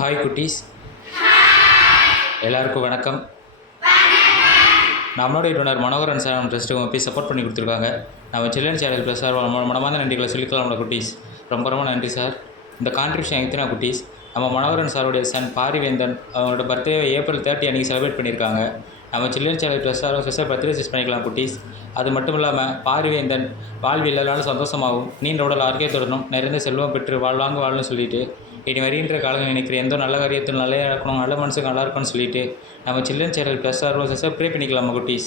Hi குட்டீஸ், எல்லாருக்கும் வணக்கம். நம்மளுடைய டோனர் மனோகரன் சார் நம்ம ட்ரஸ்ட்டுக்கு போய் சப்போர்ட் பண்ணி கொடுத்துருக்காங்க. நம்ம சில்ட்ரன் சேனல் ப்ளஸ் சார் மனமார்ந்த நன்றிகளை சொல்லிக்கலாம். நம்மளோட குட்டீஸ் ரொம்ப நன்றி சார். இந்த கான்ட்ரிபியூஷன் எத்தனை குட்டீஸ், நம்ம மனோகரன் சாருடைய சன் பாரிவேந்தன் அவங்களோட பர்த்டே ஏப்ரல் 30 அன்றைக்கி செலிப்ரேட் பண்ணியிருக்காங்க. நம்ம children channel plus sir special birthday wish பண்ணிக்கலாம் குட்டீஸ். அது மட்டும் இல்லாமல் பாரிவேந்தன் வாழ்வில் எல்லாரும் சந்தோஷமாகவும் நீண்ட உடல் ஆரோக்கியத்துடனும் நிறைந்த செல்வம் பெற்று வாழணும்னு சொல்லிட்டு இனி வருகின்ற காலங்கள் நினைக்கிற எந்த நல்ல காரியத்தில் நல்லா இருக்கணும், நல்ல மனசுக்கு நல்லா இருக்கும்னு சொல்லிட்டு நம்ம children channel plus sir pray பண்ணிக்கலாமா குட்டீஸ்.